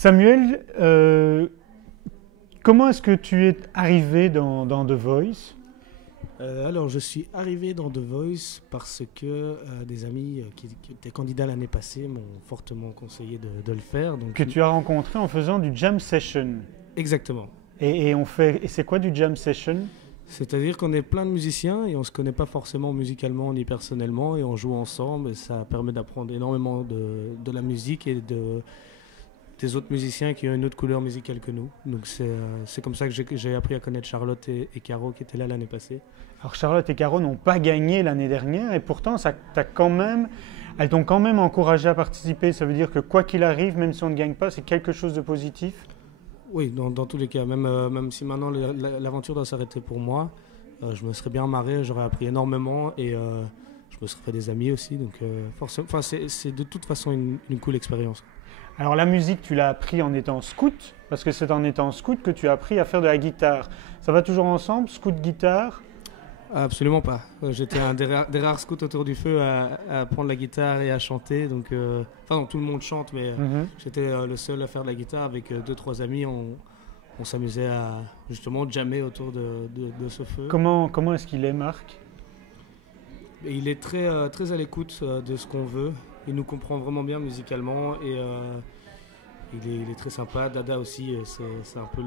Samuel, comment est-ce que tu es arrivé dans The Voice? Alors, je suis arrivé dans The Voice parce que des amis qui étaient candidats l'année passée m'ont fortement conseillé de le faire. Donc, Que tu as rencontré en faisant du jam session. exactement. Et c'est quoi du jam session? C'est-à-dire qu'on est plein de musiciens et on ne se connaît pas forcément musicalement ni personnellement et on joue ensemble et ça permet d'apprendre énormément de la musique et des autres musiciens qui ont une autre couleur musicale que nous. Donc c'est comme ça que j'ai appris à connaître Charlotte et Caro qui étaient là l'année passée. Alors Charlotte et Caro n'ont pas gagné l'année dernière et pourtant elles t'ont quand même encouragé à participer. Ça veut dire que quoi qu'il arrive, même si on ne gagne pas, c'est quelque chose de positif. Oui, dans tous les cas, même si maintenant l'aventure doit s'arrêter pour moi, je me serais bien marré, j'aurais appris énormément et je me serais fait des amis aussi. Donc c'est de toute façon une cool expérience. Alors la musique, tu l'as appris en étant scout, parce que c'est en étant scout que tu as appris à faire de la guitare. Ça va toujours ensemble, scout-guitare? Absolument pas. J'étais un des rares scouts autour du feu à prendre la guitare et à chanter. Donc, tout le monde chante, mais j'étais le seul à faire de la guitare avec 2-3 amis. On s'amusait à justement jammer autour de ce feu. Comment est-ce qu'il est, Marc? Et il est très à l'écoute de ce qu'on veut. Il nous comprend vraiment bien musicalement et il est très sympa. Dada aussi, c'est un peu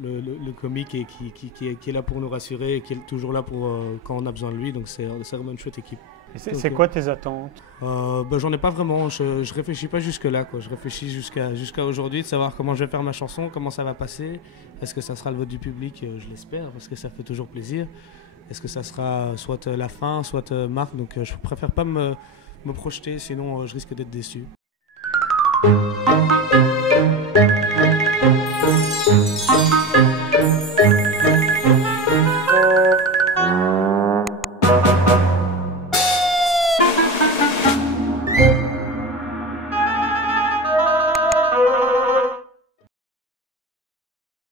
le comique et qui est là pour nous rassurer et qui est toujours là pour quand on a besoin de lui. Donc c'est vraiment une chouette équipe. C'est quoi tes attentes? J'en ai pas vraiment. Je réfléchis pas jusque là, quoi. Je réfléchis jusqu'à aujourd'hui de savoir comment je vais faire ma chanson, comment ça va passer. Est-ce que ça sera le vote du public? Je l'espère parce que ça fait toujours plaisir. Est-ce que ça sera soit la fin, soit Marc? Donc je préfère pas me projeter, sinon je risque d'être déçu.